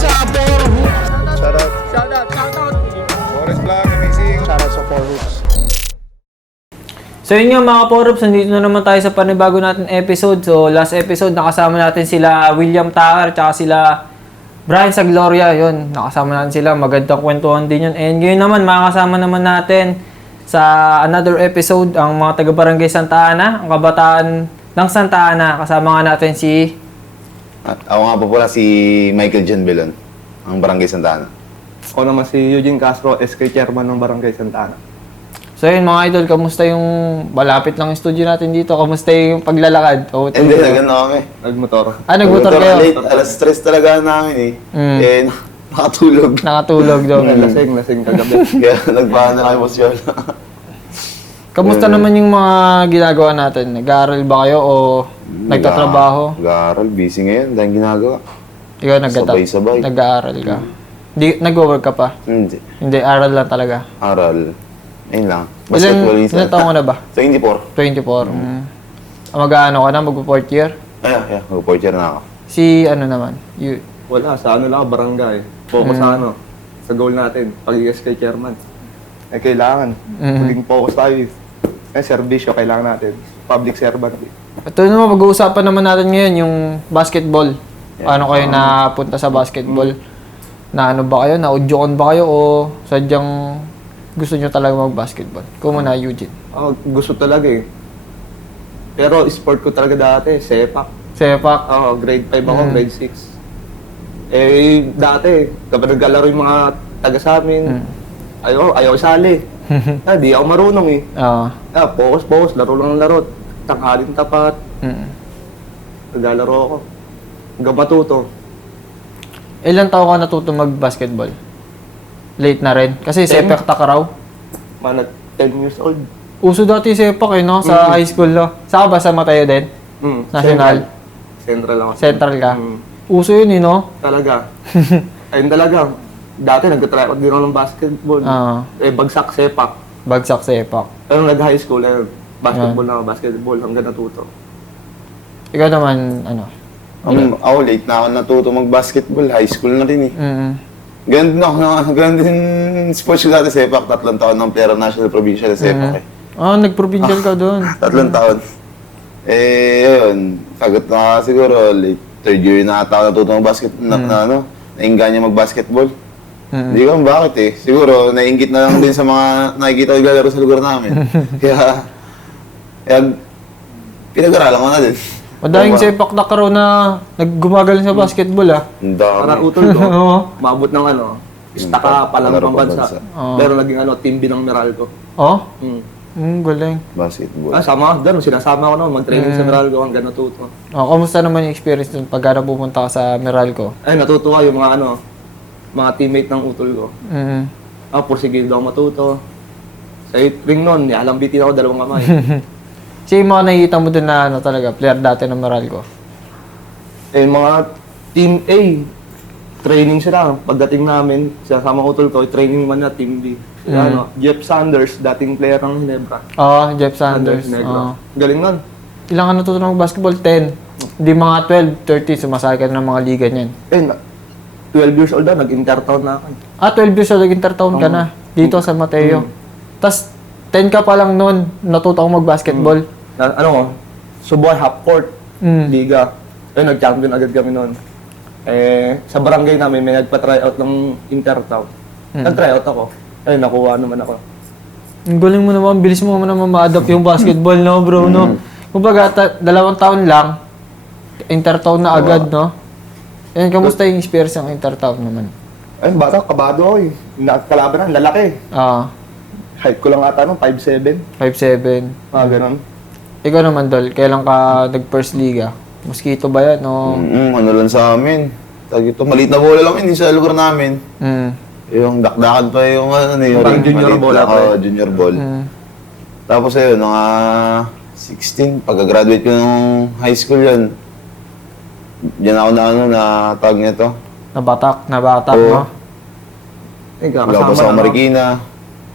Shoutout. Forest Vlog, amazing. Shoutout sa 4 Hoops. So yun nga mga Porups, nandito na naman tayo sa panibago natin episode. So last episode, nakasama natin sila William Takar, tsaka sila Brian Sagloria. Yun, nakasama natin sila. Magandang kwentuhan din yun. And ngayon naman, makakasama naman natin sa another episode ang mga taga-barangay Santa Ana, ang kabataan ng Santa Ana. Kasama nga natin si... At ako nga po pala si Michael John Belon, ang Barangay Santa Ana. Ako naman si Eugene Castro, SK Chairman ng Barangay Santa Ana. So yun mga idol, kamusta yung malapit lang yung studio natin dito? Kamusta yung paglalakad? Hindi, nagano kami. Nagmotor. Nagmotor kayo? Late, alas stress talaga namin eh. Nakatulog. Nakatulog daw. Lasing kagabi. Kaya nagbahan na kami po siya. Kamusta naman yung mga ginagawa natin? Nag-aaral ba kayo o nagtatrabaho? Nag-aaral, busy ngayon, dahil ginagawa. Ikaw Sabay-sabay. nag-aaral ka? Nag-work ka pa? Hindi, Hindi, aral lang talaga. aral. Ayun lang. Basketball Ilan taong ka na ba? 24. 24. Mag-ano ka na? Mag-4th year? Ay, mag-4th year na ako. Si ano naman? Wala, sa ano lang, barangay. Focus sa ano, sa goal natin, pag-SK Chairman. Eh, kailangan. Maging focus tayo. Servisyo, kailangan natin. Public servant. Ito naman, pag-uusapan naman natin ngayon yung basketball. Paano kayo napunta sa basketball? Na ano ba kayo? Na-audion ba kayo o sadyang gusto nyo talaga mag-basketball? Kung muna, Eugene. Gusto talaga eh. Pero sport ko talaga dati, sepak. Sepak? Grade 5 ako, grade 6. Eh, dati, kapag naglalaro yung mga taga sa amin, ayaw isali. Di ako marunong eh. Focus, laro lang ng laro. Tanghalin tapat. Naglalaro ako. Hanggang matuto. Ilan taon ka natuto mag-basketball? Late na rin? Kasi sepak takraw. Mana 10 years old. Uso dati sepak eh, no? Sa high school, no? Saka ba sa Mateo din? National? Central ako. Central ka? Uso yun eh, no? Talaga. Ayun talaga. Dati nag-try out din ako ng basketball. Bagsak sepak. Bagsak sepak. Pero nag-high school, basketball hanggang natuto. Ikaw naman, ano? Ako late na ako natuto mag-basketball. High school na rin eh. Ganun din sports ko dati, sepak. 3 taon ng player ng National Provincial sepak eh. Nag-provincial ka doon. 3 taon. Yun. Sagot na siguro, late 3rd year na ata ako natuto mag-basketball. Naingganya mag-basketball. Hindi ko bakit eh. Siguro, naiingit na lang din sa mga nakikita ko galaro sa lugar namin. Kaya pinag-aralan ko na din. Madaming sepak takraw na naggumagaling sa basketball ah. Ang dami. Para utol ko, maabot ng istaka pa lang Palaro pambansa. Pero naging team B ng Meralco. Galing. Basketball. Sama ako doon. Sinasama ko naman mag-training sa Meralco hanggang natuto. Kamusta naman yung experience dun pag pumunta ka sa Meralco? Ay, natutuwa yung mga teammate ng utol ko. Porsigido ako matuto. Sa 8 ring nun, nialambitin ako 2 kamay. Yung mga nakikita mo dun na talaga, player dati ng Meralco? Mga Team A, training sila. Pagdating namin, sinasama ko utol ko, training man na Team B. Jeff Sanders, dating player ng Ginebra. Jeff Sanders. Galing nun. Ilang ka natuto ng basketball? 10. Di mga 12, 13, sumasali ka ng mga liga niyan. 12 years old na, nag-intertown na ako. 12 years old, nag-intertown ka na dito sa Mateo. Tapos, 10 ka pa lang noon, natuto ako mag-basketball. Subukan half court, liga. Nag-champion agad kami noon. Sa barangay namin, may nagpa-tryout ng intertown. Nag-tryout ako. Nakuha naman ako. Ang galing mo naman, bilis mo naman ma-adapt yung basketball, no, bro, no? Kumbaga, 2 taon lang, intertown na agad, no? Kamusta yung experience ng intertown naman? Bata, kabado ako eh. Kalaban na, lalaki. Height ko lang ata 5'7". 5'7". Ganon. Ikaw naman, Dol, kailan ka nag-first liga? Mosquito ba yan, no? Ano lang sa amin. Ito, maliit na bola lang yun sa lugar namin. Yung dakdakan pa yung Parang junior ball ako. Junior ball. Tapos ayun, mga 16, pagka-graduate ko ng high school yun. Diyan ako na tag nito. Nabatak, no? Wala pa sa Marikina.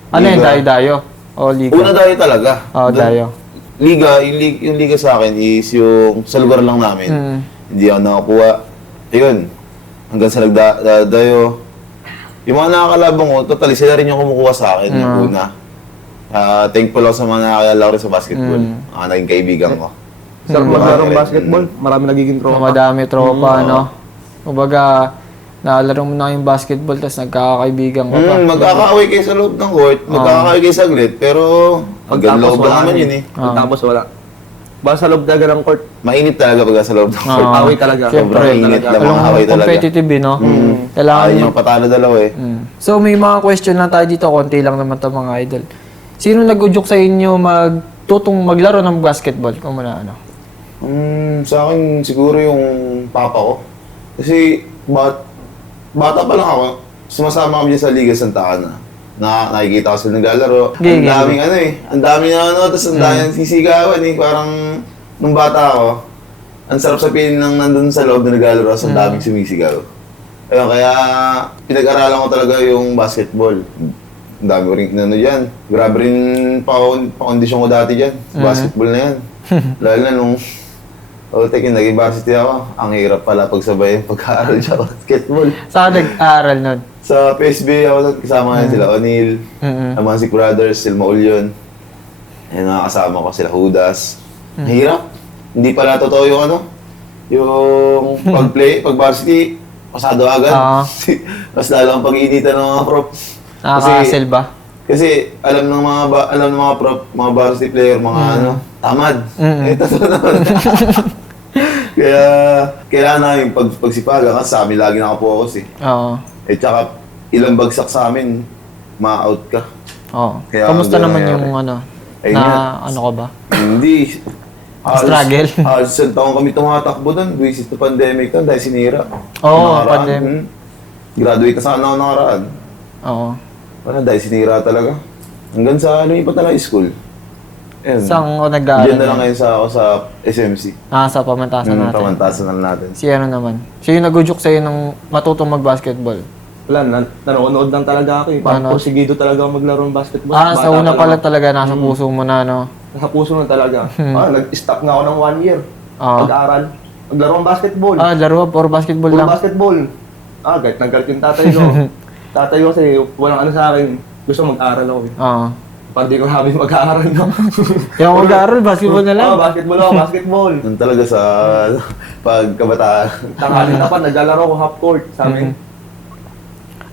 Ano yun, dayo-dayo? O liga? Una dayo talaga. Dayo. Liga, yung liga sa akin is yung sa lugar lang namin. Hindi ako nakakuha. Ayun. hanggang sa nagdadayo. Yung mga nakakalabang ko, totally sila rin yung kumukuha sa akin yung una. Thankful ako sa mga nakakalala ko rin sa basketball. Mga naging kaibigan ko. Sarap maglarong basketball. Marami nagiging tropa. Madami tropa, no? Kumbaga, naalaro mo na yung basketball, tapos nagkakaibigan ka pa. Magkakaaway kayo sa loob ng court, magkakaaway kayo saglit, pero hanggang loob lang naman yun eh. Tapos wala. Basta sa loob talaga ng court. Mainit talaga pag sa loob ng court. Away talaga. Sobrang init lang mga away talaga. Competitive, eh, no? Kailangan Ayaw yung patalo dalawa eh. So, may mga question lang tayo dito. Konti lang naman ito, mga idol. Sino nag-udyok sa inyo magtutong maglaro ng basketball? Kung muna, ano? Sa akin, siguro yung papa ko. Kasi, bata pa lang ako, sumasama kami dyan sa Liga Santa Ana. Nakikita ko sila naglalaro. Ang daming ano eh. Ang daming tapos ang daming sisigawan eh. Parang, nung bata ako, ang sarap sabihin nang nandun sa loob na naglalaro, ang daming sumisigaw. Ayun, kaya pinag-aralan ko talaga yung basketball. Ang dami ko rin inano dyan. Grabe rin pa-kondisyon ko dati dyan. Basketball na yan. Lalo na nung naging varsity ako, ang hirap pala pagsabay yung pag-aaral sa basketball. Saan nag-aaral nun? Sa PSB ako kasama sila O'Neal, ang mga Sick Brothers, sila Maulyon. Ayun, nakakasama ko sila Judas. Ang hirap. Hindi pala totoo yung yung pag-play, pag-varsity, pasado agad. Mas lalo ang pag-iinitan ng mga prop. Nakaka-hassle ba? Kasi alam ng mga prop, mga varsity player, mga tamad. Totoo naman. Kaya kailangan namin pagsipagan kasi sa amin lagi nakapokus eh. Oo. Tsaka ilang bagsak sa amin, ma-out ka. Oo. Kaya Kamusta ang naman nangyari. yung Ayun na nga. ano ka ba? Hindi. Struggle. Isang taon kami tumatakbo doon, basis to pandemic doon dahil sinira. Oo, Nakaraan, pandemic. Graduate na sana ako nakaraan. Oo. Dahil sinira talaga. Hanggang sa lumipat na lang school. Ayun. Saan ko nag-aaral? Diyan na lang ngayon ako sa SMC. Sa pamantasan natin. Pamantasan na lang natin. Si ano naman? Siya yung nag-udyok sa'yo ng matutong mag-basketball. Wala, nanonood lang talaga ako eh. Ano? Porsigido talaga ako maglaro ng basketball. Sa Bata una pa pala lang. talaga, nasa puso mo na, no? Nasa puso na talaga. Nag-stop nga ako ng 1 year. Oo. Pag-aaral. Maglaro ng basketball. Laro or basketball Puro lang? basketball. Galit na galit yung tatay ko. Tatay ko kasi walang ano sa akin. Gusto mag-aaral ako eh. Oo. Parang di ko habi mag-aaral no. Kaya mag-aaral, basketball na lang. Basketball ako, basketball. Yun talaga sa pagkabataan. Tanghali na pa, naglalaro ako half court sa amin.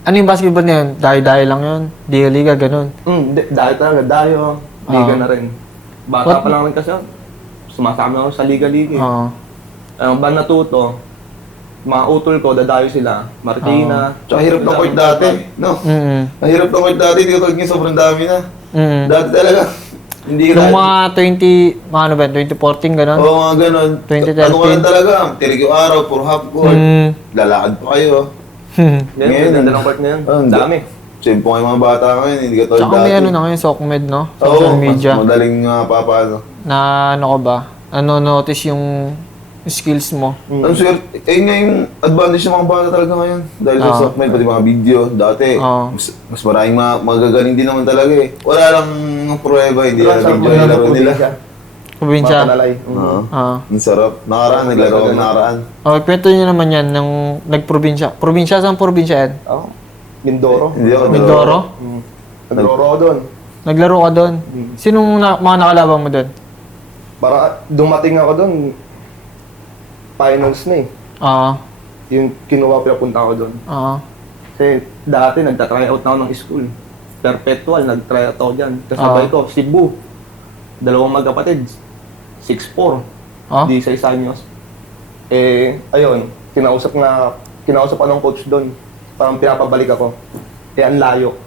Ano yung basketball na yun? Dayo-dayo lang yun? Liga-liga, ganun? Dahil talaga, dayo. Liga na rin. Bata pa lang rin kasi ako. Sumasama ako sa liga-liga. Oo. Ang ba natuto, mga utol ko, dadayo sila. Martina. Tsaka hirap ng court dati, no? Mahirap ng court dati, hindi ko talagang sobrang dami na. Dati talaga. Hindi Nung mga 2014, ganun? Oo, mga ganun. 2013. Ano ka lang talaga, tirig yung araw, puro half court. Lalakad pa kayo. Ngayon, ganda ng court na yan. Dami. Siyempre po kayo mga bata ngayon, hindi ka tulad Tsaka may dati. ano na ngayon, SOCMED, no? Oo, Social media. madaling papaano. Na ano ka ba? Notice yung skills mo. Ang swerte, nga yung advantage ng mga bata talaga ngayon. Dahil sa softmail, pati mga video, dati, mas maraming magagaling din naman talaga eh. Wala lang pruweba, hindi lang video yung laro nila. Probinsya. Matanalay. Oo. Ang sarap. Naglaro ako nakaraan. Kwento nyo naman yan, nung nagprobinsya. Probinsya? Saan probinsya yan? Ako. Mindoro. Hindi ako Mindoro? Naglaro ako doon. Naglaro ka doon? Sinong mga nakalaban mo doon? Para dumating ako doon, finals na eh. Oo. Yung kinuha, pinapunta ako doon. Oo. Kasi dati nagta-try out na ako ng school. Perpetual, nag-try out ako dyan. Kasabay ko, Cebu. Dalawang magkapatid. 6'4". Di sa Isanyos. Ayun, kinausap ako ng coach doon. Parang pinapabalik ako. Ang layo.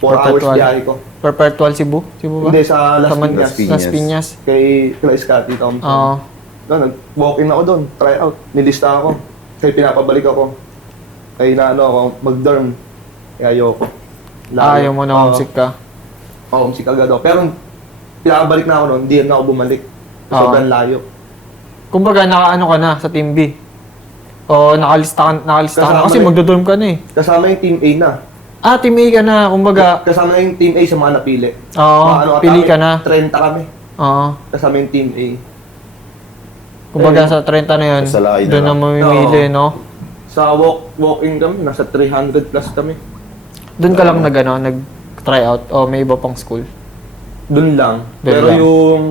4 hours Perpetual. biyahe ko. Perpetual Cebu? Cebu ba? Hindi, sa Las Piñas. Las Piñas. Kay Scotty Thompson. Oo. Doon, nag-walk-in ako doon, try out. Nilista ako. Kaya pinapabalik ako. Kaya ako, mag-dorm. Kaya ayoko. Ayaw mo na homesick ka. Homesick agad ako. Pero pinapabalik na ako noon, hindi na ako bumalik. Sobrang layo. Kumbaga, nakaano ka na sa Team B? O nakalista ka na kasi magdodorm ka na eh. Kasama yung Team A na. Team A ka na, kumbaga. Kasama yung Team A sa mga napili. Oo, pili ka na. 30 kami. Oo. Kasama yung Team A. Kumbaga sa 30 na yun, Sa laki na doon na lang. mamimili, no? Sa walk-in kami, nasa 300 plus kami. Doon ka lang nag-try out o may iba pang school? Doon lang. Doon Pero lang. yung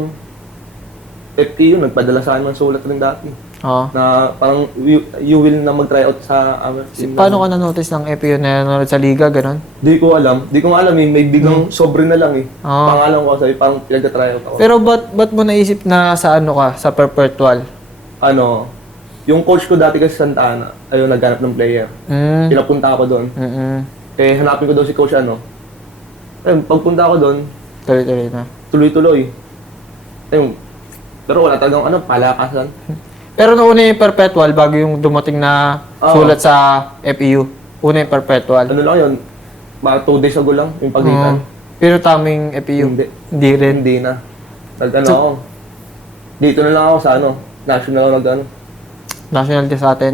FTU, nagpadala sa amin ng sulat rin dati. Oo. Na parang you will na mag-try out sa amin. Paano ka na-notice ng FPU na nanonood sa liga, ganun? Di ko alam. Di ko nga alam eh. May biglang sobre na lang eh. Ah. Pangalan ko kasi parang pinag-try out ako. Pero ba't mo naisip na sa ano ka, sa perpetual? Ano, yung coach ko dati kasi Santa Ana, ayun, naghanap ng player. Pinapunta ako doon. Eh, hanapin ko daw si coach ano. Ayun, pagpunta ako doon, Tuloy-tuloy na. tuloy-tuloy. Ayun, pero wala talagang ano, palakasan. Pero nauna yung perpetual bago yung dumating na sulat sa FEU. Una yung perpetual. Ano lang yun, mga 2 days ago lang, yung pagitan. Pero taming FEU. Hindi. Hindi rin. Hindi na. Nag-ano ako. Dito na lang ako sa ano, national ako nag-ano. Nationality sa atin.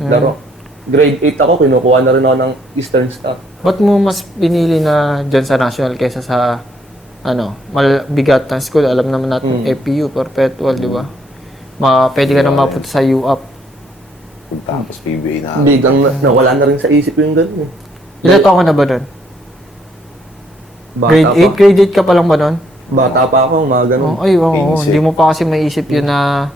Laro. Grade 8 ako, kinukuha na rin ako ng Eastern Star. Ba't mo mas pinili na dyan sa national kaysa sa bigat na school? Alam naman natin FEU, perpetual, di ba? Pwede ka na mapunta sa UAP. Tapos PBA na. Biglang nawala na rin sa isip yung gano'n. Ilan taon ka na ba doon? Grade 8? Grade 8 ka pa lang ba doon? Bata pa ako, mga gano'n. Oh, ay, oo. Hindi mo pa kasi maisip yun na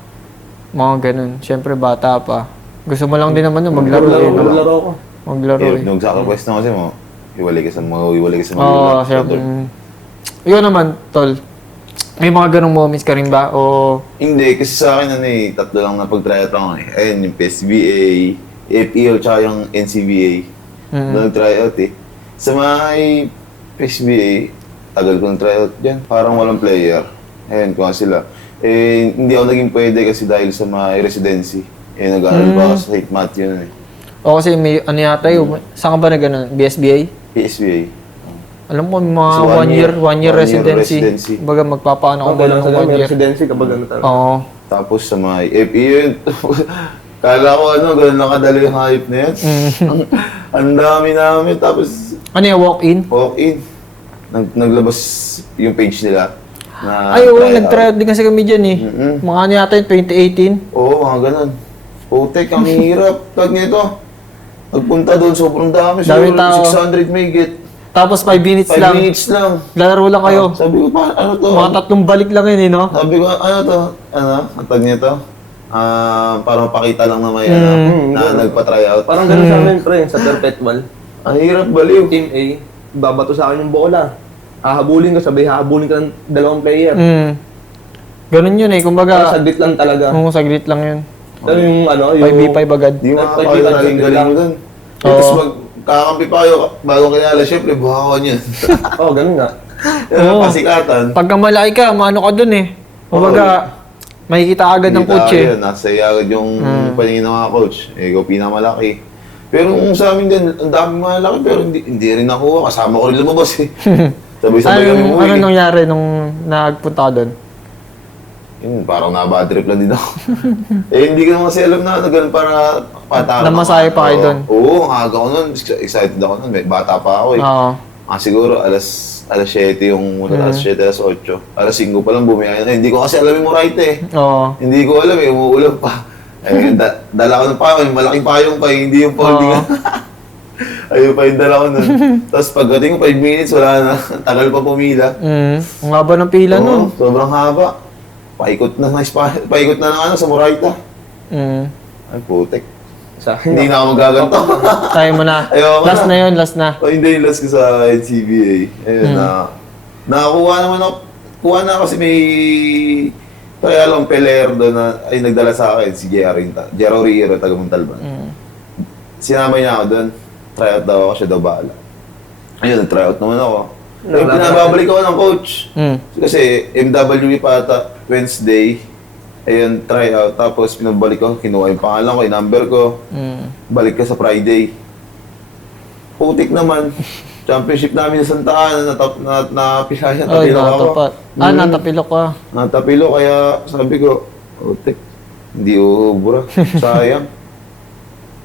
mga ganun. Siyempre, bata pa. Gusto mo lang din naman yun, maglaro. Maglaro ako. Maglaro Eh, eh. nung sacrifice na kasi mo, iwalay ka sa mga Oo, siyempre. Ikaw naman, Tol. May mga ganong moments ka rin ba? O... Hindi, kasi sa akin tatlo lang na pag-tryout ako eh. Ayun, yung PSBA, FEO, tsaka yung NCBA. Doon nag-tryout eh. Sa mga PSBA, tagal ko nag-tryout dyan. Parang walang player. Ayun, kung sila. Eh, hindi ako naging pwede kasi dahil sa mga residency. Eh, nag-aaral pa ako sa St. Matthew nun eh. O kasi may ano yata yun. Saan ka ba na gano'n? BSBA? PSBA. Alam mo, mga So, one year residency. residency. Baga magpapaano ka Ang ba lang ng sa 1 year? residency kapag ano talaga. Oo. Tapos sa mga FEO, kala ko ganun lang kadali yung hype na yan. Ang dami namin. Tapos, Ano yung walk-in? walk-in. Naglabas yung page nila. Na Ay, oo, tryout. nag-tryout din kasi kami dyan eh. Mga ano yata yun, 2018. Oo, mga ganun. Putek, ang hirap. Tag nito. Nagpunta doon, sobrang dami. Daming Siguro tao. 600 may get. Tapos 5 minutes 5 lang. minutes lang. Lalaro lang kayo. Sabi ko, ano to? Mga 3 balik lang yun eh, no? Sabi ko, ano to? Ang tag nito? Para mapakita lang na may na nagpa-tryout. Parang gano'n sa amin, pre, sa perpetual. Ang hirap baliw. Team A, babato sa akin yung bola. Hahabulin ka, sabay hahabulin ka ng 2 player. Ganun yun eh, Parang kumbaga, saglit lang talaga. kung saglit lang yun. Pero yung ano, yung... 5v5 agad. Di mo Nagpakita makakita ng yung galing mo doon. Tapos magkakampi pa kayo, bago kilala, syempre, buhawan yun. Oo, ganun nga. Oo. Pasikatan. Pagka malaki ka, maano ka dun eh. Kumbaga, makikita agad ng coach eh. Nasa iyo agad yung paningin ng mga coach. Eh, ikaw pinakamalaki. Pero kung sa amin din, ang daming malaki, pero hindi rin nakuha. Kasama ko rin lumabas eh. Sabay-sabay kami Ano umuwi. nangyari nung nagpunta ka dun? Yun, parang nabad trip lang din ako. Eh, hindi ko naman kasi alam na ganun para patara. Namasahe pa kayo dun? Oo, ang aga ko nun. Excited ako nun. Bata pa ako eh. Oo. Siguro alas 7 yung mula alas 7, alas 8. Alas 5 pa lang bumiyaya na. Hindi ko kasi alam yung right eh. Oo. Hindi ko alam eh, umuulan pa. Eh, dala ko ng payong, malaking payong pa, hindi yung folding. Ayun pa yung dala ko nun. Tapos pagdating ko 5 minutes, wala na. Tagal pa pumila. Ang haba ng pila nun. Oo, sobrang haba. Paikot na ng ano, sa Moraita. Ay, putek. Sa akin, Hindi na ako magaganto. Tayo mo na. Ayoko Last na. na yun, last na. O hindi, last ko sa NCBA. Ayun nakakuha naman ako. Kuha na kasi may kaya lang Peler doon na ay nagdala sa akin si Jero Riero, taga Montalban. Sinama niya ako doon. Tryout daw ako, siya daw bahala. Ayun, nag-tryout naman ako. Pero pinababalik ako ng coach. Kasi MWE pa ata, Wednesday. Ayun, tryout. Tapos pinabalik ko, kinuha yung pangalan ko, yung number ko. Balik ka sa Friday. Putik naman. Championship namin sa Santa Ana, napisaya, Ay, tapilok ako. natapat. Natapilok ka. Natapilo, kaya sabi ko, putik, hindi uubura. Sayang.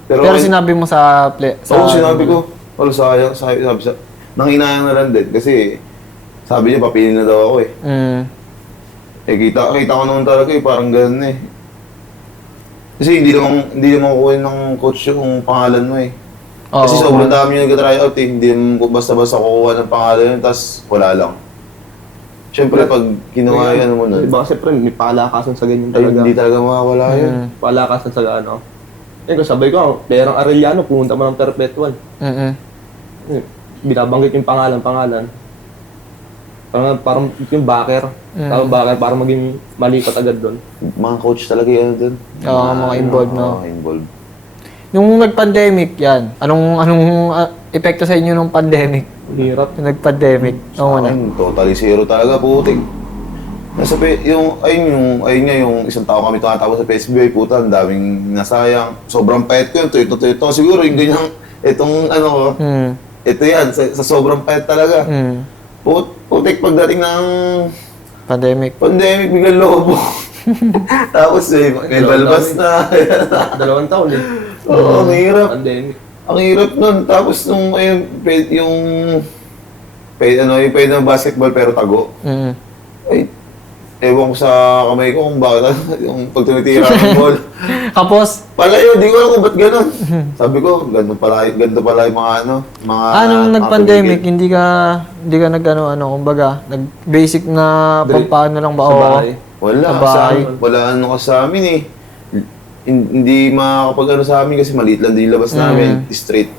Pero sinabi mo sa Oo, sinabi ko, wala sayang, sabi sa, nanginayang na lang din, kasi sabi niya, papilin na daw ako eh. Eh, kita ko naman talaga eh, parang ganun eh. Kasi hindi naman kukuha ng coach yung pangalan mo eh. Oo. Kasi sobrang dami yung nag-try out eh. Hindi mo basta-basta kukuha ng pangalan yun, tapos wala lang. Siyempre, pag kinuha yan mo nun, Diba kasi pre, may palakasan sa ganyan ay talaga. hindi talaga mawawala yun. Palakasan sa ano. Eh, kung sabay ko, perang Arellano, pumunta mo ng Perpetual. Mm-mm. Eh, binabanggit yung pangalan. Parang yung backer. Tawag backer para maging malipat agad doon. Mga coach talaga yan dun. Oo, mga involved, no? Mga involved. Nung nag-pandemic yan, anong epekto sa inyo nung pandemic? Hirap. Yung nag-pandemic? Oo na. Ayun, totally zero talaga, putik. Ayun nga yung isang tao kami tumatapos sa PSBI, puta, ang daming nasayang. Sobrang payat ko yun, tuyot na siguro yung ganyang, itong ano ko, ito yan, sa sobrang payat talaga. Putik pagdating ng Pandemic. biglang lobo. Tapos may balbas na. 2 taon eh. Oo, ang hirap. Pandemic. Ang hirap nun. Tapos nung ayun, yung pwede ng basketball pero tago. Ay, ewan ko sa kamay ko kung bakit yung pag tumitira ng ball. Kapos, Palayo, di ko alam kung ba't ganun. Sabi ko, ganito pala yung mga mga... nung mga nag-pandemic, paligid. hindi ka kumbaga, nag-basic na pampaano lang ba? Sa Oo. bahay. Wala, Sa bahay. wala ano ka sa amin eh. Hindi makakapag ano sa amin kasi maliit lang din yung labas namin, straight.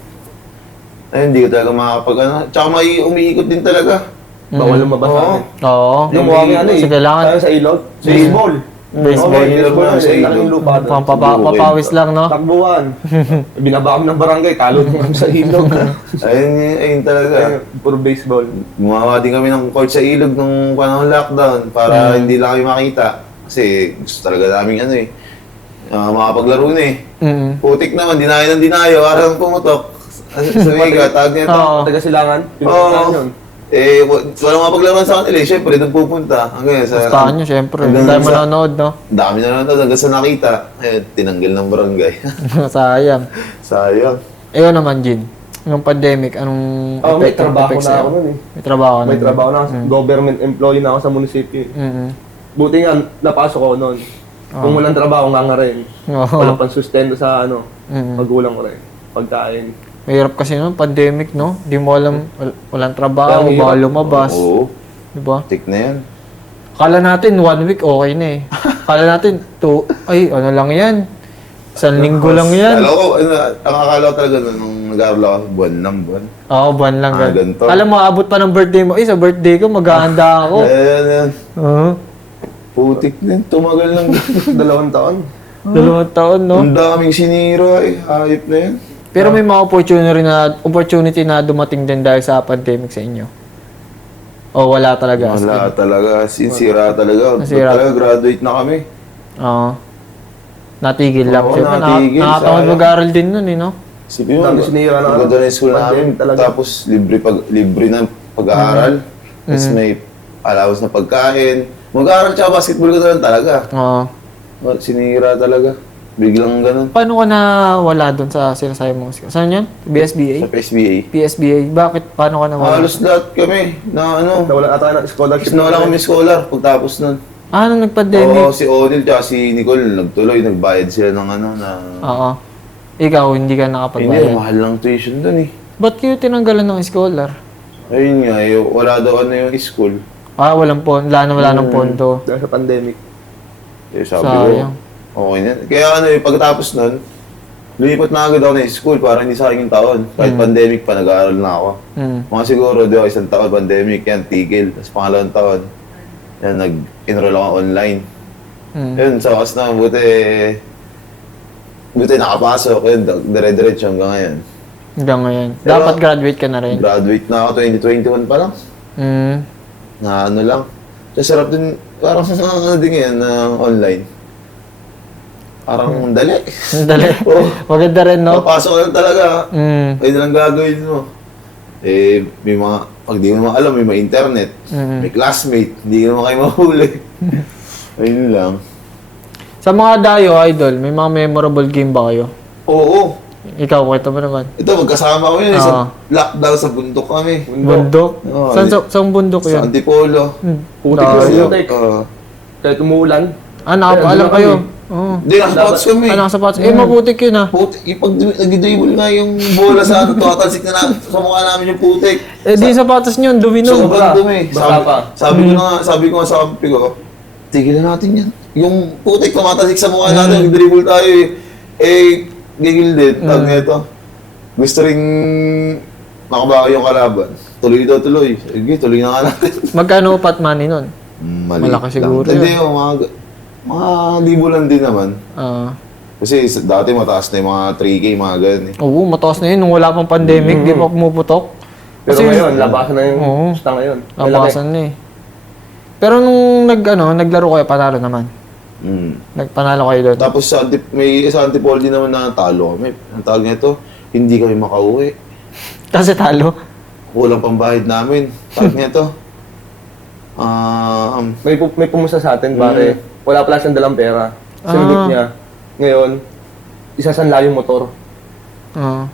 Ayun, hindi ka talaga makakapag ano. Tsaka may umiikot din talaga. Bawal lumabas Oo. namin. Oo. Yung mukha ano eh. Kasi kailangan, Tayo sa ilog. Baseball. Baseball. Baseball Sa sa ilog. ilog. Lupa doon. papawis lang, no? Takbuhan. Binaba kami ng barangay, talo kami sa ilog. Ayun talaga. Puro baseball. Gumawa din kami ng court sa ilog nung panahon lockdown para hindi lang kami makita. Kasi gusto talaga namin ano eh. Makapaglaro na eh. Putik naman, dinayo, araw pumutok. Sabi ka, tag niya Oo. Taga Silangan. Oo. Pinupuntahan yun. Walang mapaglaruan sa kanila eh. Siyempre, doon pupunta. Hanggang sa... Gustahan nyo, syempre. Hanggang Dahil sa- manonood, no? Dami na lang hanggang sa nakita. Ayun, tinanggal ng barangay. Sayang. Sayang. Ikaw naman, Jin. Nung pandemic, anong May epekto- trabaho effects na sa'yo? ako nun eh. May trabaho na. May trabaho na ako. Government employee na ako sa munisipyo. Buti nga, napasok ko noon. Kung walang trabaho, nga rin. Oo. Walang pansustento sa magulang ko rin. Pagkain. Mahirap kasi nung pandemic, no? Di mo alam, walang trabaho, Kaya baka hirap. lumabas. Oo. Di ba? Tik na yan. Kala natin 1 week okay na eh. Kala natin ano lang yan. 1 linggo lang yan. Alam ko, ang akala ko talaga nung nag-aaral ako, buwan lang, buwan. Oo, buwan lang. ganun. ganito. Kala mo, abot pa ng birthday mo. Sa birthday ko, maghahanda ako. Ayan. Oo. Putik na yan. Tumagal lang. 2 taon. 2 taon, no? Ang daming sinira eh. Hayop na yan. Pero may mga opportunity na dumating din dahil sa pandemic sa inyo. O wala talaga? Wala talaga. Sinsira talaga. Nasira. Talaga, graduate na kami. Oo. Natigil lang. Oo, Siyempre, natigil, nakakatawa sayang. mag-aral din nun, eh, no? Sipin mo, Dami sinira na maganda na yung school pandemic namin. talaga. Tapos libre na pag-aaral. Tapos may allowance na pagkain. Mag-aaral tsaka basketball ka na lang talaga. Oo. Sinira talaga. Biglang ganun. Paano ka na wala doon sa sinasabi mo? Saan yan? BSBA? Sa PSBA. PSBA. Bakit? Paano ka na wala? Halos lahat kami na ano. Nawala ata ng scholarship. Tapos nawala kami scholar pagtapos nun. Nung nag-pandemic? Oo, si Odil tsaka si Nicole nagtuloy. Nagbayad sila ng ano na... Oo. Ikaw, hindi ka Hindi, nakapagbayad. mahal lang tuition dun eh. Ba't kayo tinanggalan ng scholar? Ayun nga, wala daw ano yung school. Walang pondo. Wala ng pondo. Dahil sa pandemic. Sabi Sayang. ko, okay na. Kaya ano pagkatapos nun, lumipat na agad ako na school para hindi sa akin yung taon. Kahit pandemic pa, nag-aaral na ako. Mga siguro, di ako 1 taon, pandemic, yan, tigil. Tapos pangalawang taon, yan, nag-enroll ako online. Yun, sa wakas na, buti nakapasok, yun, dire-diretso hanggang ngayon. Hanggang ngayon. Pero- Dapat graduate ka na rin. Graduate na ako, 2021 pa lang. Na ano lang. So, sarap din, parang ano din yan, online. Parang dali. Dali. Oo. Maganda rin, no? Papasok ka lang talaga. Mm. Pwede lang gagawin mo. May mga, pag di mo naman alam, may mga internet. May classmate, hindi naman kayo mahuli. Ayun lang. Sa mga dayo, idol, may mga memorable game ba kayo? Oo. Ikaw, kwento mo naman. Ito, magkasama ko yun. Oo. Sa lockdown sa bundok kami. Bundok? Oo, Saan bundok Sa yun? Antipolo. Putik Tayo. na putik. Oo. Kahit umuulan. Nakapaalam kayo. Oo. Hindi, nakasapatos kami. Ano sa sapatos? Maputik yun ah. Putik, pag nag-dribble nga yung bola sa ano, tumatalsik na sa mukha namin yung putik. Di yung sapatos nyo, dumi nun. Sobrang dumi. Basta pa. Sabi ko nga sa kampi ko, tigilan natin yan. Yung putik tumatalsik sa mukha natin, nag-dribble tayo gigil din. Tag nito. Gusto ring makabawi yung kalaban. Tuloy daw tuloy. Sige, tuloy na nga natin. Magkano pat money nun? Malaki siguro yun. Hindi, mga libo lang din naman. Kasi dati mataas na yung mga 3K, mga ganun eh. Oo, mataas na yun. Nung wala pang pandemic, di pa pumuputok. Pero ngayon, labasan na yung gusto ngayon. Labasan na eh. Pero nung naglaro kayo, panalo naman. Nagpanalo kayo doon. Tapos may sa Antipolo din naman na talo kami. Ang tawag nito, hindi kami makauwi. Kasi talo. Kulang pang bahid namin. Tawag nito. May pumusta sa atin, pare. Wala pala siyang dalang pera. Sinugot niya. Ngayon, isasanla yung motor.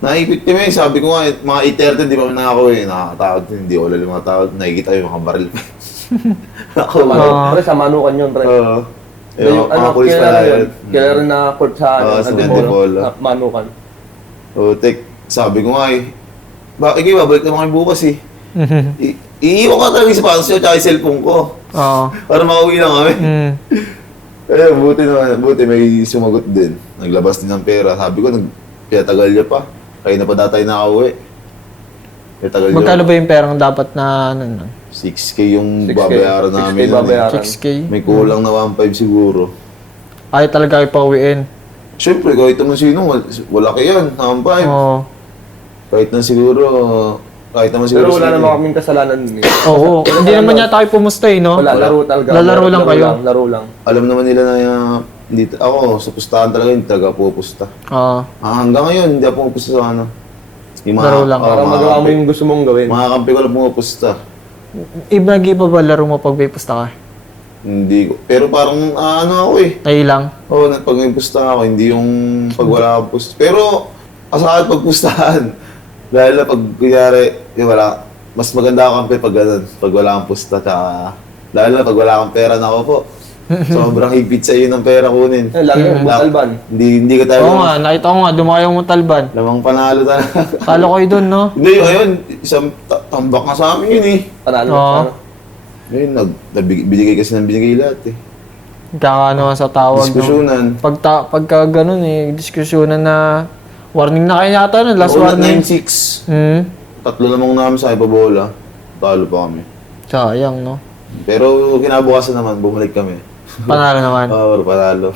Naipit kami. Sabi ko nga, mga 8:30, di pa nakakauwi. Nakakatakot din. Hindi ko wala yung mga tao. Nakikita yung mga baril. Pre, sa Manukan yun, pre. Yung mga pulis pala yun. Kaya rin na court sa Antipolo. Manukan. Sabi ko nga bakit kayo, babalik naman kayo bukas eh. Iiwan ka talaga yung sapatos ko tsaka yung cellphone ko. Para makauwi lang kami. Buti may sumagot din. Naglabas din ng pera. Sabi ko, tagal niya pa. Kaya na pa dati nakauwi. Magkano ba yung perang dapat na 6K yung babayaran namin. 6K? May kulang na 1.5 siguro. Ay talaga kayo pauwiin. Siyempre, kahit naman sino, wala kayo yan. 1.5. Kahit siguro. Pero wala naman kaming kasalanan. Oo. Hindi naman yata kayo pumusta no? Wala, laro talaga. Lalaro lang kayo? Laro lang. Alam naman nila na dito, ako, sa pustahan talaga, hindi talaga pupusta. Hanggang ngayon, hindi ako pupusta sa ano. Laro lang. Para magawa mo yung gusto mong gawin. Mga kampi ko lang pumupusta. Nag-iba ba laro mo pag may pusta ka? Hindi ko. Pero parang ako eh. Ay lang? Oo, pag may pusta ako, hindi yung pag wala akong pusta. Pero, asahan pag pustahan. Dahil na pag kunyari, wala, mas maganda ako kampi pag ganun, pag wala kang pusta. Dahil na pag wala kang pera na ako po. Sobrang higpit sa iyo ng pera kunin. Lalo yung Montalban. Hindi ka tayo. Oo nga, nakita ko nga, dumayo mo Montalban. Lamang panalo talaga. Talo kayo dun, no? Hindi, ayun, isang tambak na sa amin yun eh. Panalo. Ngayon, binigay kasi ng binigay lahat eh. Kakaano sa tawag. Diskusyonan. Pagka ganun diskusyonan na warning na kayo yata nun, last warning. 9-6. Tatlo namang namin sa ipabola. Talo pa kami. Sayang, no? Pero kinabukasan naman, bumalik kami. Panalo naman. Oo, panalo.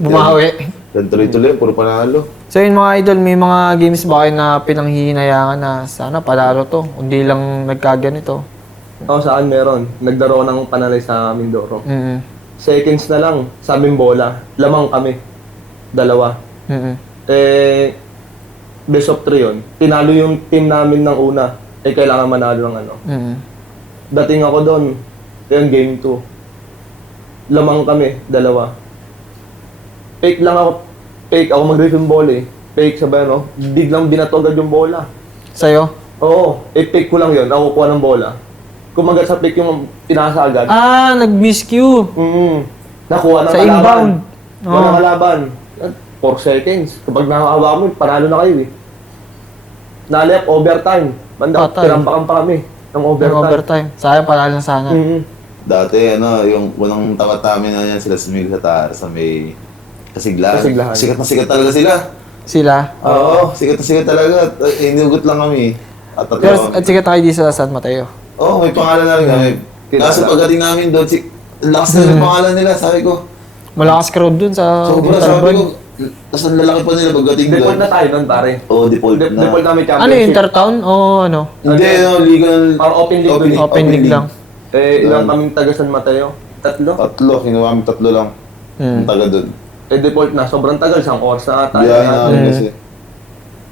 Bumawi. Yan tuloy-tuloy, puro panalo. So yun mga idol, may mga games ba kayo na pinanghihinayangan na sana panalo to? Hindi lang nagkaganito. Ako saan meron. Nagdaro ng panalay sa Mindoro. Seconds na lang, sa aming bola. Lamang kami. 2. Best of 3 yun. Tinalo yung team namin ng una. Kailangan manalo ng ano. Dating ako doon. Yun, game 2. Lamang kami, 2. Fake lang ako. Fake ako mag-rip yung bola eh. Fake sabay no. Biglang binato agad yung bola. Sa'yo? Oo. Fake ko lang yun. Ako kuha ng bola. Kumagat sa fake yung pinasa agad. Nag-miscue. Nakuha ng sa kalaban. inbound. Kuha ng kalaban. 4 seconds. Kapag nakahawa mo, panalo na kayo eh. Nalip, overtime. Banda, tinampakan pa kami ng overtime. Sayang, panalo na sana. Dati, yung unang tapat namin na yan, sila sumigil sa may Kasiglahan. Sikat na sikat talaga sila. Sila? Oo, sikat na sikat talaga. Inugot lang kami. At sikat tayo dito sa San Mateo. Oo, may pangalan na rin kami. Kaso pagdating namin doon, lakas na yung pangalan nila, sabi ko. Malakas crowd dun sa Sobra, sabi ko. Tapos ang lalaki pa nila pagdating doon. Default na tayo nun, pare. Oo, default na. Default namin championship. Ano, intertown o ano? Hindi, legal. Parang open league. Open league lang. Ilang kaming taga San Mateo? 3? 3, kinuha kami 3 lang. Ang taga doon. Default na, sobrang tagal, 1 oras na ata. Biyahe namin kasi.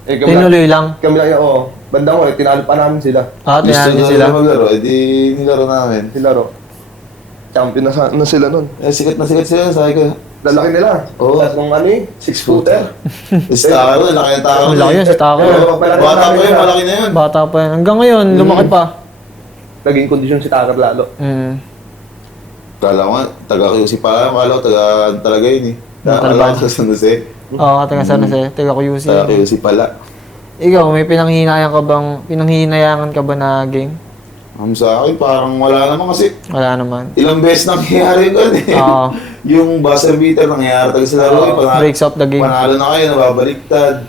Tinuloy lang. Kami lang, oo. Banda ko, tinalo pa namin sila. Tinalo Gusto sila. nila maglaro, edi nilaro namin. Silaro. Champion na sila nun. Sikat na sikat sila, sabi ko. Lalaki nila. Oo. Tapos nung 6-footer. Staro, laki ng tao. Malaki yun, sa tako. Bata pa yun, malaki na yun. Bata pa yun. Hanggang ngayon, lumaki pa. Naging kondisyon si Takar lalo. Kala ko nga, taga QC pa lang, kala ko taga talaga yun eh. Alam ko sa San Jose. Oo, taga San Jose, taga QC. Sa QC pala. Ikaw, may pinanghihinayangan ka ba na game? Sa akin, parang wala naman kasi Wala naman. ilang beses nangyayari ko eh. Oo. Yung buzzer beater nangyayari talaga sa laro. Breaks up the game. Panalo na kayo, nababaliktad.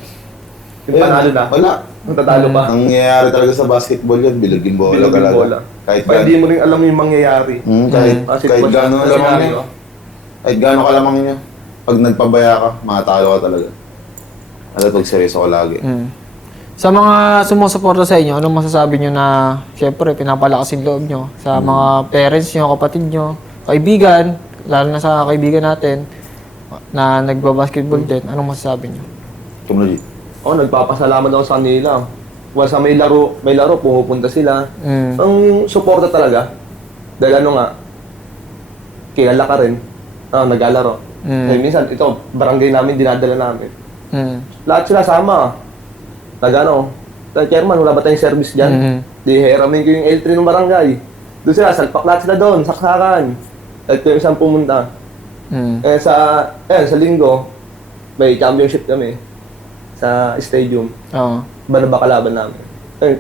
Yung panalo na? Wala. Natatalo pa. Ang nangyayari talaga sa basketball yun, bilagin bola Bilagin talaga. bola. Kahit Pa, hindi mo rin alam yung mangyayari. kahit gano'n lamang nyo. Kahit gano'n kalamang nyo. Pag nagpabaya ka, matalo ka talaga. Ano pag seryoso ko lagi. Sa mga sumusuporta sa inyo, anong masasabi nyo na, syempre, pinapalakas yung loob nyo sa mga parents nyo, kapatid nyo, kaibigan, lalo na sa kaibigan natin na nagbabasketball din, anong masasabi nyo? Tumulog. Nagpapasalamat ako sa kanila. Once may laro, pumupunta sila. Mm. Ang suporta talaga. Dahil nga, kilala ka rin. Naglalaro. Kaya minsan, ito, barangay namin, dinadala namin. Lahat sila sama. Chairman, wala ba tayong service dyan? Di hiramin ko yung L3 ng barangay. Doon sila, salpak lahat sila doon, saksakan. At yung isang pumunta. Sa linggo, may championship kami sa stadium. Oo. Ba kalaban namin.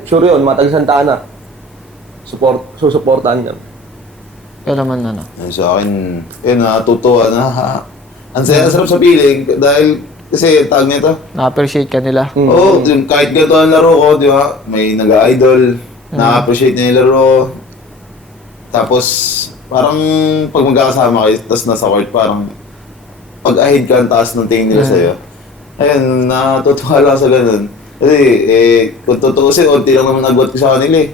Sure yun, mga taga Santa Ana. Susuportahan kami. Kaya naman ano. Sa akin, natutuwa na. Ang sarap sa feeling dahil kasi tag nito. Na-appreciate ka nila. Oo, kahit ganito ang laro ko, di ba? May nag-idol, na-appreciate niya yung laro ko. Tapos, parang pag magkakasama kayo, tapos nasa court, parang pag-ahid ka ang taas ng tingin nila sa'yo. Ayun, natutuwa lang sa ganun. Kasi, kung tutuusin, unti lang naman nagbuhat ko sa kanila eh.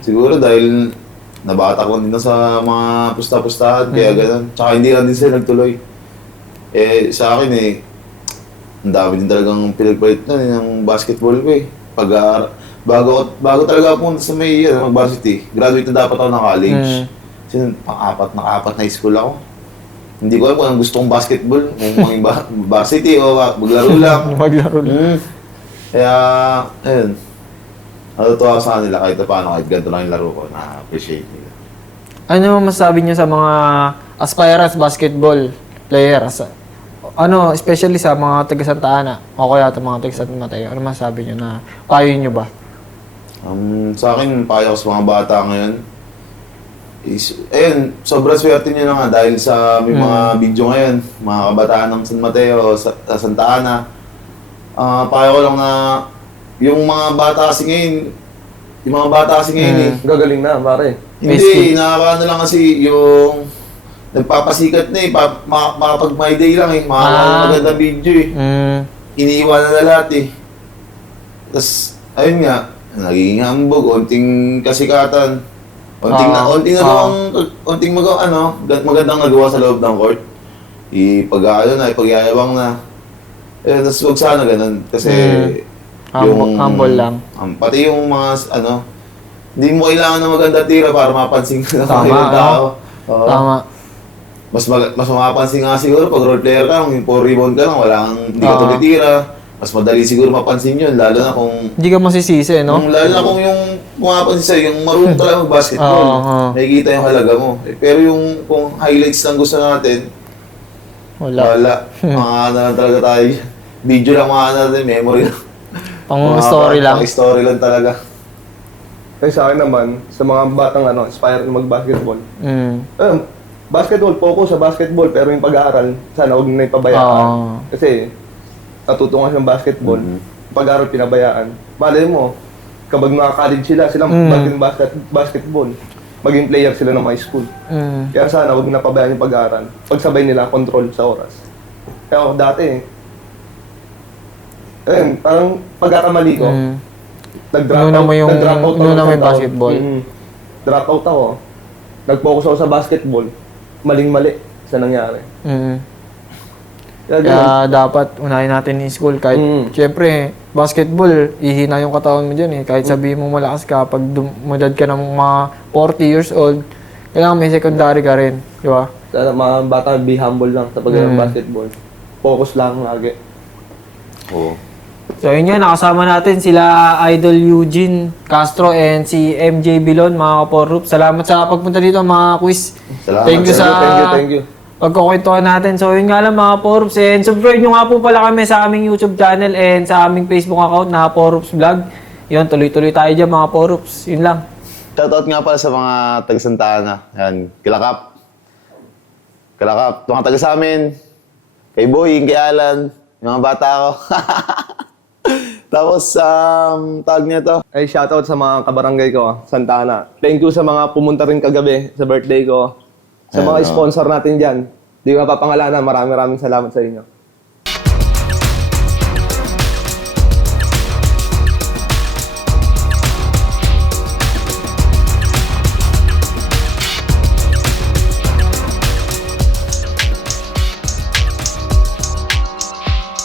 Siguro dahil nabata ko din sa mga pusta-pustahan, kaya ganun. Tsaka hindi lang din sila nagtuloy. Sa akin ang dami din talagang pinagpalit na ng basketball ko eh. Bago talaga ako punta sa may mag-varsity, graduate na dapat ako ng college. Kasi pang-apat na high school ako. Hindi ko alam kung anong gusto kong basketball, kung maging varsity o maglaro lang. Maglaro lang. Kaya, ayun. Natutuwa ako sa kanila kahit paano, kahit ganito lang yung laro ko, na-appreciate nila. Ano naman masasabi nyo sa mga aspirants basketball players? Ano, especially sa mga taga Santa Ana o kaya sa mga taga San Mateo, ano masasabi nyo na payo nyo ba? Sa akin, payo ko sa mga bata ngayon, sobrang swerte nyo na nga dahil sa may mga video ngayon, mga kabataan ng San Mateo, sa Santa Ana. Payo ko lang na yung mga bata kasi ngayon, Gagaling na, pare. hindi, nakakaano lang kasi yung nagpapasikat na makapag my day lang magandang video iniiwanan na lahat Tapos, ayun nga, nagiging hambog, onting kasikatan, magandang nagawa sa loob ng court. Ipagyayabang na. Tapos huwag sana ganun, kasi Humble lang. Pati yung mga, hindi mo kailangan ng maganda tira para mapansin ka ng mga ibang tao. Tama. Mas mapapansin nga siguro pag role player ka, kung 4 rebound ka lang, hindi ka tumitira. Mas madali siguro mapansin yun, lalo na kung... Hindi ka masisisi, no? Lalo na kung yung pumapansin sa'yo, yung marunong ka lang mag-basketball, nakikita yung halaga mo. Pero yung kung highlights lang gusto natin, wala. Mga lang talaga tayo. Video lang natin, memory lang. Pang-story lang. Pang-story lang talaga. Kaya sa akin naman, sa mga batang aspire na mag-basketball, basketball, focus sa basketball, pero yung pag-aaral, sana huwag na ipabayaan. Kasi, natutungan ng basketball, pag-aaral pinabayaan. Malay mo, kapag mga-college sila maging basketball, maging player sila ng high school. Kaya sana huwag na pabayaan yung pag-aaral. Pagsabay nila, control sa oras. Kaya dati, parang pagkakamali ko, nag-drop out may basketball. Drop out ako. Nag-focus ako sa basketball. Maling-mali sa nangyari. Kaya dapat unahin natin yung school. Kahit, syempre, basketball, ihina yung katawan mo dyan eh. Kahit sabihin mo malakas ka, pag dumudad ka ng mga 40 years old, kailangan may secondary ka rin. Di ba? Sana mga bata, be humble lang sa basketball. Focus lang lagi. Oo. So yun nga, nakasama natin sila Idol Eugene Castro and si MJ Bilon, mga kaporup. Salamat sa pagpunta dito mga quiz. Salamat. Thank you sa Thank you. pagkukwentuhan natin. So, yun nga lang mga Porups. And subscribe nyo nga po pala kami sa aming YouTube channel and sa aming Facebook account na Porups Vlog. Yun, tuloy-tuloy tayo dyan mga Porups. Yun lang. Shoutout nga pala sa mga taga-Santana. Yan, Kilakap. Mga taga sa amin. Kay Boy, kay Alan. Yung mga bata ko. Tapos, tawag niya to. Ay, shoutout sa mga kabarangay ko, Santana. Thank you sa mga pumunta rin kagabi sa birthday ko. Sa mga Ayun, sponsor natin dyan. Di ko mapapangalanan. Maraming salamat sa inyo.